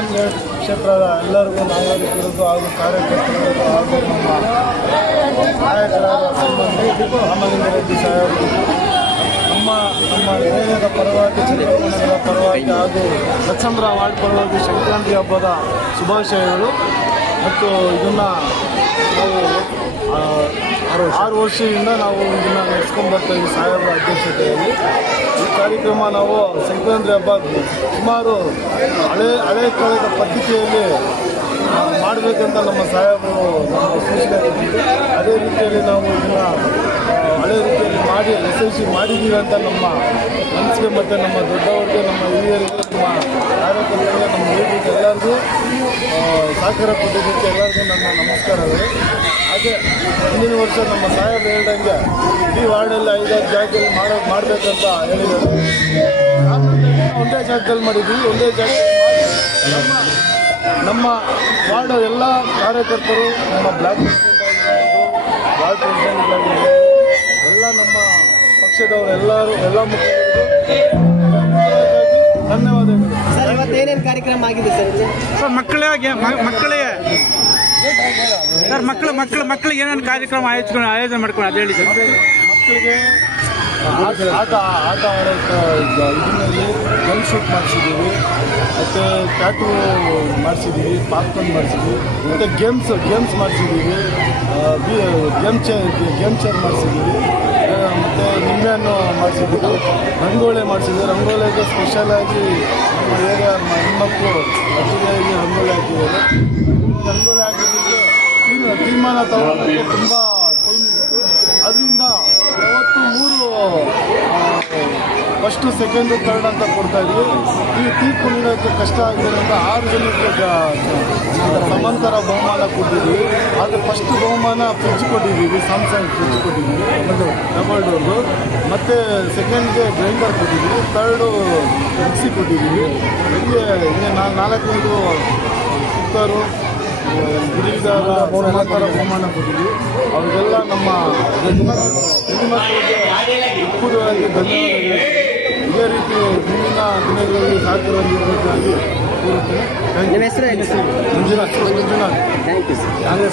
Christian ಕ್ಷೇತ್ರದ ಎಲ್ಲರಿಗೂ ನಾಗರಿಕರಿಗೂ ಹಾಗೂ ಕಾರ್ಯಕರ್ತರಿಗೂ ಹಾಗೂ ನಮ್ಮ ನಾಯಕರಾದ ರಾಮಲಿಂಗ ರೆಡ್ಡಿ ಸಾಹೇಬರು ನಮ್ಮ ಏರಿಯಾದ ಪರವಾಗಿ ಚಿತ್ರಮಂದಿರದ ಪರವಾಗಿ ಹಾಗೂ ಲಕ್ಷಂದ್ರ ವಾರ್ಡ್ ಪರವಾಗಿ ಸಂಕ್ರಾಂತಿ ಹಬ್ಬದ ಶುಭಾಶಯಗಳು. ಮತ್ತು ಇದನ್ನು ನಾವು 6 ವರ್ಷದಿಂದ ನಾವು ಇದನ್ನು ನಡೆಸ್ಕೊಂಡು ಬರ್ತಾಯಿದ್ದೀವಿ ಸಾಹೇಬರ ಅಧ್ಯಕ್ಷತೆಯಲ್ಲಿ. ಈ ಕಾರ್ಯಕ್ರಮ ನಾವು ಸಂಕ್ರಾಂತಿ ಹಬ್ಬ ಸುಮಾರು ಹಳೆ ಕಾಲದ ಪದ್ಧತಿಯಲ್ಲಿ ಮಾಡಬೇಕಂತ ನಮ್ಮ ಸಾಹೇಬರು ನಮಗೆ ಸೂಚನೆ ಕೊಟ್ಟಿದ್ದು, ಅದೇ ರೀತಿಯಲ್ಲಿ ನಾವು ಇದನ್ನು ಹಳೆ ರೀತಿಯಲ್ಲಿ ಮಾಡಿ ಯಶಸ್ವಿ ಮಾಡಿದ್ದೀವಿ ಅಂತ ನಮ್ಮ ಮನಸ್ಸಿಗೆ ಮತ್ತು ನಮ್ಮ ದೊಡ್ಡವರಿಗೆ, ನಮ್ಮ ಹಿರಿಯರಿಗೆ, ನಮ್ಮ ಕಾರ್ಯಕರ್ತರಿಗೆ, ನಮ್ಮ ಹಿರಿಯರಿಗೆ ಎಲ್ಲರಿಗೂ ಸಹಕಾರ ಕೊಟ್ಟಿದ್ದಕ್ಕೆ ಎಲ್ಲರಿಗೂ ನನ್ನ ನಮಸ್ಕಾರಗಳು. ಹಾಗೆ ಮುಂದಿನ ವರ್ಷ ನಮ್ಮ ಸಾಹೇಬ್ ಹೇಳ್ದಂಗೆ ಈ ವಾರ್ಡಲ್ಲಿ 5 ಜಾಗದಲ್ಲಿ ಮಾಡಬೇಕಂತ ಹೇಳಿದ್ದಾರೆ. ಒಂದೇ ಜಾಗದಲ್ಲಿ ಮಾಡಿದ್ದೀವಿ. ಒಂದೇ ಜಾಗದಲ್ಲಿ ಮಾಡಿ ನಮ್ಮ ವಾರ್ಡ್ ಎಲ್ಲ ಕಾರ್ಯಕರ್ತರು, ನಮ್ಮ ಬ್ಲಾಕ್ ವಾರ್ಡ್ ಪ್ರೆಸಿಡೆಂಟ್ಗಳಾಗಿರ್ಬೋದು, ಎಲ್ಲ ನಮ್ಮ ಪಕ್ಷದವರು ಎಲ್ಲ ಮುಖಂಡರಿಗೂ ಧನ್ಯವಾದಗಳು. ಸರ್, ಇವತ್ತೇನೇನು ಕಾರ್ಯಕ್ರಮ ಆಗಿದೆ ಸರ್? ಸರ್, ಮಕ್ಕಳಿಗೆ ಸರ್ ಮಕ್ಕಳಿಗೆ ಏನೇನು ಕಾರ್ಯಕ್ರಮ ಆಯೋಜನೆ ಮಾಡ್ಕೊಂಡು ಅದು ಹೇಳಿ ಸರ್. ಮಕ್ಕಳಿಗೆ ಆಟ ಆಡೋಕ್ಕೆ ಇದರಲ್ಲಿ ಗನ್ ಶೂಟ್ ಮಾಡಿಸಿದ್ದೀವಿ, ಮತ್ತು ಟ್ಯಾಟೂ ಮಾಡಿಸಿದ್ದೀವಿ, ಪಾಪ್ಕಾರ್ನ್ ಮಾಡಿಸಿದ್ದೀವಿ, ಮತ್ತು ಗೇಮ್ಸ್ ಮಾಡಿಸಿದ್ದೀವಿ, ಗೇಮ್ ಚೇರ್ ಮಾಡಿಸಿದ್ದೀವಿ, ಮತ್ತು ನಿಂಬೆಹಣ್ಣು ಮಾಡಿಸಿದ್ದೀವಿ, ರಂಗೋಲಿ ಮಾಡಿಸಿದ್ದೀವಿ. ರಂಗೋಲಿಗೆ ಸ್ಪೆಷಲಾಗಿ ನಮ್ಮ ಏರಿಯಾ ಹೆಣ್ಮಕ್ಳು ಅತಿಥಿಯಾಗಿ ರಂಗೋಲಿ ಹಾಕಿದ್ದಾರೆ. ರಂಗೋಲಿ ಹಾಕಿದ್ದಕ್ಕೆ ತೀರ್ಮಾನ ತಗೊಳ್ಳೋಕ್ಕೆ ತುಂಬ ಟೈಮ್ ಇತ್ತು. ಅದರಿಂದ ಯಾವತ್ತು 3 ಫಸ್ಟು, ಸೆಕೆಂಡು, ಥರ್ಡ್ ಅಂತ ಕೊಡ್ತಾಯಿದ್ವಿ. ಈ ತೀರ್ಪು ನೀಡೋಕ್ಕೆ ಕಷ್ಟ ಆಗಿರೋದ್ರಿಂದ 6 ಜನಕ್ಕೆ ಸಮಾಂತರ ಬಹುಮಾನ ಕೊಟ್ಟಿದ್ದೀವಿ. ಆದರೆ ಫಸ್ಟ್ ಬಹುಮಾನ ಫ್ರಿಡ್ಜ್ ಕೊಟ್ಟಿದ್ದೀವಿ, ಸ್ಯಾಮ್ಸಂಗ್ ಫ್ರಿಡ್ಜ್ ಕೊಟ್ಟಿದ್ದೀವಿ ಡಬಲ್ ಡೋರ್ದು. ಮತ್ತು ಸೆಕೆಂಡ್ಗೆ ಗ್ರೈಂಡರ್ ಕೊಟ್ಟಿದ್ದೀವಿ, ಥರ್ಡು ಮಿಕ್ಸಿ ಕೊಟ್ಟಿದ್ದೀವಿ. ಹೀಗೆ 4-5 ಕುಕ್ಕರು, ಗುರಿದಾರ ಸಮಾಂತರ ಬಹುಮಾನ ಕೊಟ್ಟಿದ್ದೀವಿ. ಅವರಿಗೆಲ್ಲ ನಮ್ಮ ಹೆಣ್ಮಕ್ಳಿಗೆ ಉತ್ಪೂರ್ವವಾಗಿ ಧನ್ಯವಾದಗಳು. ಇದೇ ರೀತಿ ಮುಂದಿನ ದಿನಗಳಲ್ಲಿ ಸಹಕಾರವಾಗಿರಬೇಕಾಗಿ ಕೋರುತ್ತೇನೆ. ನಿಮ್ಮ ಹೆಸರು? ಮಂಜುನಾಥ್. Thank you sir.